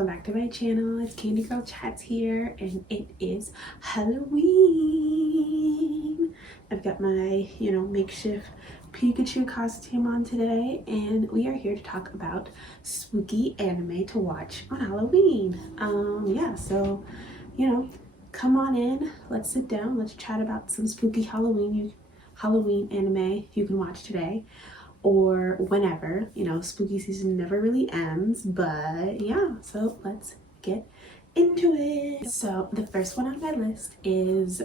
welcome back to my channel. It's CandigirlChats here, and it is Halloween. I've got my, makeshift Pikachu costume on today, and we are here to talk about spooky anime to watch on Halloween. Yeah, so, come on in, let's sit down, let's chat about some spooky Halloween anime you can watch today. Or whenever, spooky season never really ends, but yeah, so let's get into it. So the first one on my list is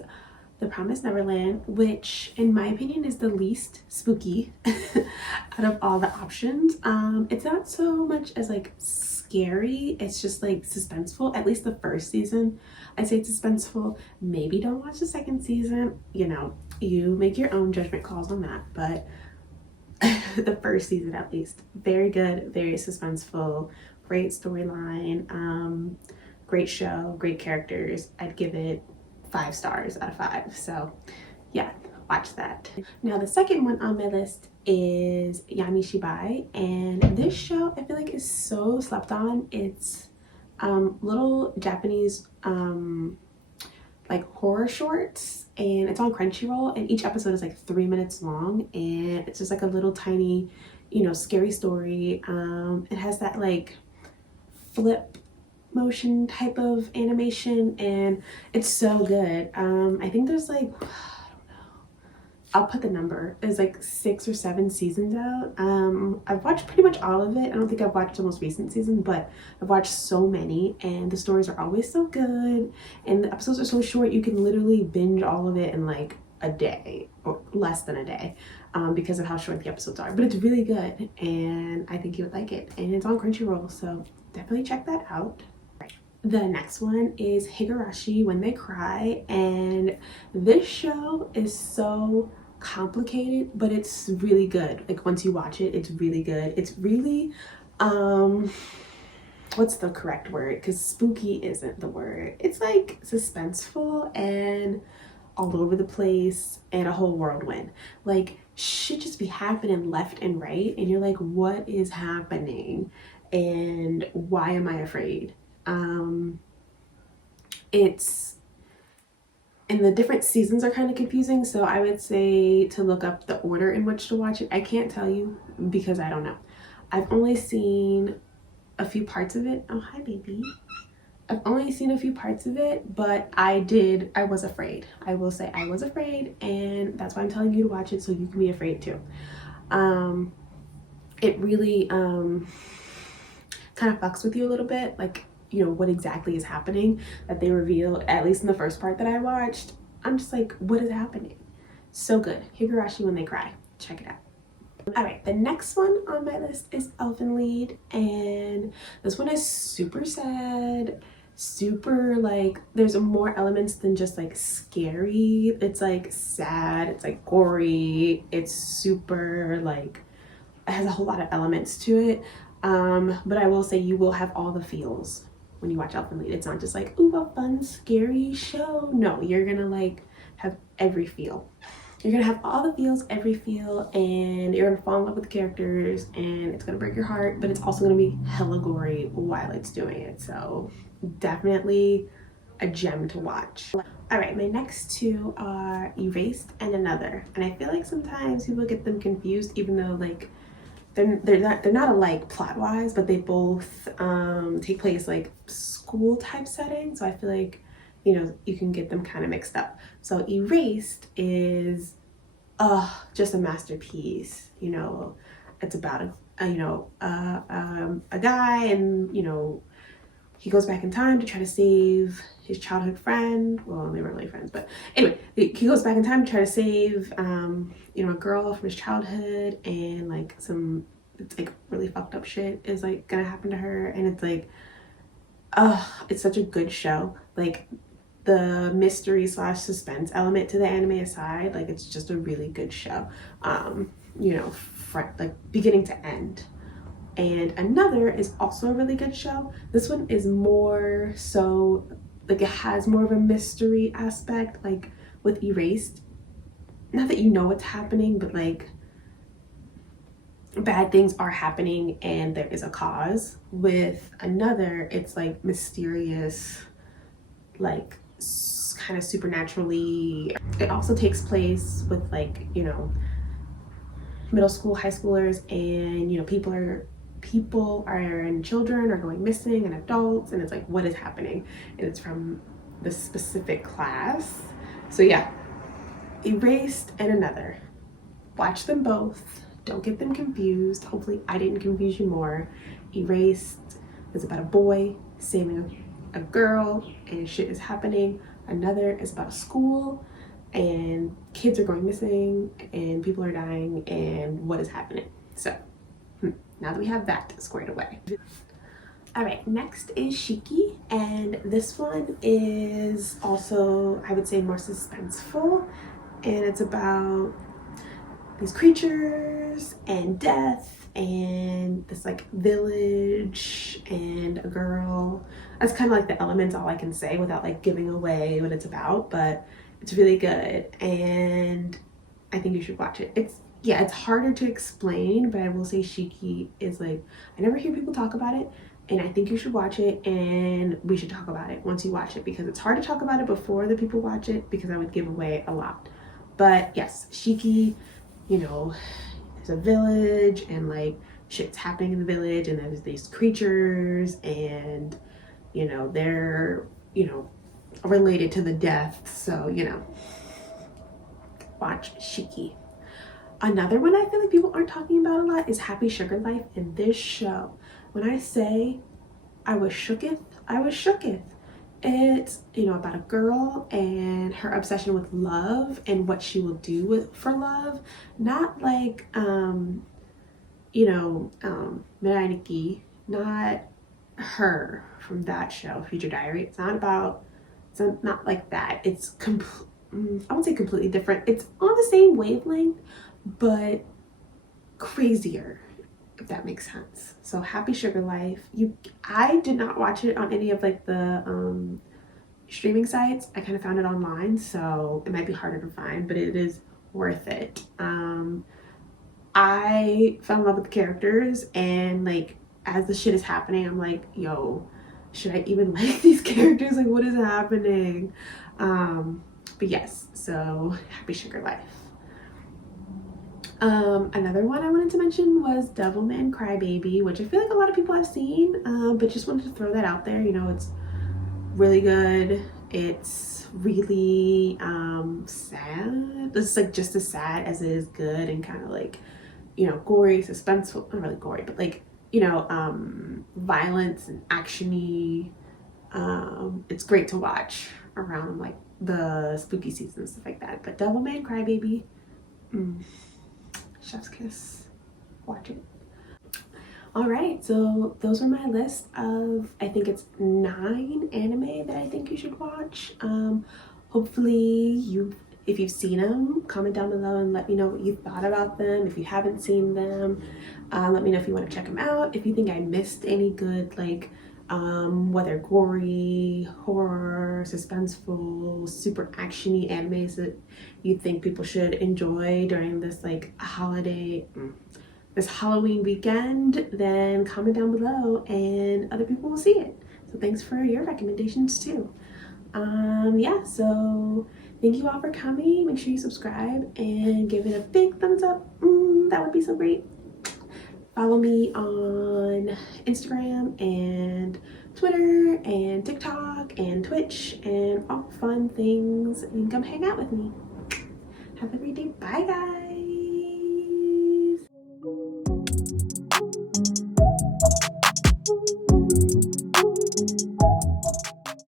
The Promised Neverland, which in my opinion is the least spooky out of all the options. It's not so much as like scary, it's just like suspenseful. At least the first season, I'd say it's suspenseful. Maybe don't watch the second season, you make your own judgment calls on that, but the first season at least, very good, very suspenseful, great storyline, great show, great characters. I'd give it 5 stars out of 5. So yeah, watch that. Now the second one on my list is Yamiche Bai, and this show I feel like is so slept on. It's little Japanese like horror shorts, and it's on Crunchyroll, and each episode is like 3 minutes long, and it's just like a little tiny scary story. It has that like flip motion type of animation, and it's so good. I think there's like, I'll put the number, there's like 6 or 7 seasons out. I've watched pretty much all of it. I don't think I've watched the most recent season, but I've watched so many, and the stories are always so good, and the episodes are so short you can literally binge all of it in like a day or less than a day, because of how short the episodes are. But it's really good, and I think you would like it, and it's on Crunchyroll, so definitely check that out. The next one is Higurashi When They Cry, and this show is so complicated, but it's really good. Like once you watch it, it's really good. It's really what's the correct word, because spooky isn't the word. It's like suspenseful and all over the place and a whole whirlwind. Like shit just be happening left and right, and you're like, what is happening and why am I afraid? And the different seasons are kind of confusing, so I would say to look up the order in which to watch it. I can't tell you because I don't know. I've only seen a few parts of it. Oh, hi baby. I've only seen a few parts of it, but I was afraid. I will say I was afraid, and that's why I'm telling you to watch it, so you can be afraid too. It really kind of fucks with you a little bit, like what exactly is happening that they reveal, at least in the first part that I watched. I'm just like, what is happening? So good. Higurashi When They Cry, check it out. All right, the next one on my list is Elven Lead, and this one is super sad, super like, there's more elements than just like scary. It's like sad, it's like gory, it's super like, it has a whole lot of elements to it. But I will say you will have all the feels when you watch Elven Lead. It's not just like, ooh, a fun scary show. No, you're gonna like have every feel. You're gonna have all the feels, every feel, and you're gonna fall in love with the characters, and it's gonna break your heart, but it's also gonna be hella gory while it's doing it. So definitely a gem to watch. All right, my next 2 are Erased and Another, and I feel like sometimes people get them confused, even though like they're not alike plot wise, but they both take place like school type setting, so I feel like you can get them kind of mixed up. So Erased is just a masterpiece. It's about a guy, and he goes back in time to try to save his childhood friend. Well, they weren't really friends, but anyway, he goes back in time to try to save a girl from his childhood, and like it's like really fucked up shit is like gonna happen to her, and it's like, it's such a good show. Like the mystery / suspense element to the anime aside, like it's just a really good show, like beginning to end. And Another is also a really good show. This one is more so like, it has more of a mystery aspect. Like with Erased, not that you know what's happening, but like bad things are happening and there is a cause. With another, it's like mysterious, like kind of supernaturally. It also takes place with like, you know, middle school, high schoolers, and you know, people are and children are going missing and adults, and it's like, what is happening? And it's from this specific class. So yeah, Erased and another. Watch them both. Don't get them confused. Hopefully I didn't confuse you more. Erased is about a boy saving a girl and shit is happening. Another is about a school and kids are going missing and people are dying and what is happening. So now that we have that squared away. All right, next is Shiki, and this one is also, I would say, more suspenseful, and it's about these creatures and death and this like village and a girl. That's kind of like the elements, all I can say without like giving away what it's about, but it's really good and I think you should watch it. It's harder to explain, but I will say Shiki is like, I never hear people talk about it, and I think you should watch it and we should talk about it once you watch it, because it's hard to talk about it before the people watch it because I would give away a lot. But yes, Shiki, you know, there's a village and like shit's happening in the village and there's these creatures and, you know, they're, you know, related to the death. So, you know, watch Shiki. Another one I feel like people aren't talking about a lot is Happy Sugar Life. In this show, when I say I was shooketh, I was shooketh. It's, you know, about a girl and her obsession with love and what she will do for love. Not like, you know, Mirai, not her from that show, Future Diary. It's not like that. It's I won't say completely different. It's on the same wavelength, but crazier, if that makes sense. So Happy Sugar Life. I did not watch it on any of like the streaming sites. I kind of found it online, so it might be harder to find, but it is worth it. I fell in love with the characters, and like as the shit is happening, I'm like, yo, should I even like these characters? Like, what is happening? But yes, so Happy Sugar Life. Another one I wanted to mention was Devilman Crybaby, which I feel like a lot of people have seen, but just wanted to throw that out there. You know, it's really good. It's really sad. It's like just as sad as it is good, and kind of like, you know, gory, suspenseful, not really gory, but like, you know, violence and actiony. It's great to watch around like the spooky season and stuff like that. But Devilman Crybaby, chef's kiss. Watch it. All right, so those are my list of, I think it's 9 anime that I think you should watch. Hopefully if you've seen them, comment down below and let me know what you thought about them. If you haven't seen them, let me know if you want to check them out. If you think I missed any good, like, whether gory, horror, suspenseful, super actiony animes that you think people should enjoy during this like holiday, this Halloween weekend, then comment down below and other people will see it. So thanks for your recommendations too. Yeah, so thank you all for coming. Make sure you subscribe and give it a big thumbs up. That would be so great. Follow me on Instagram and Twitter and TikTok and Twitch and all fun things, and come hang out with me. Have a great day. Bye guys.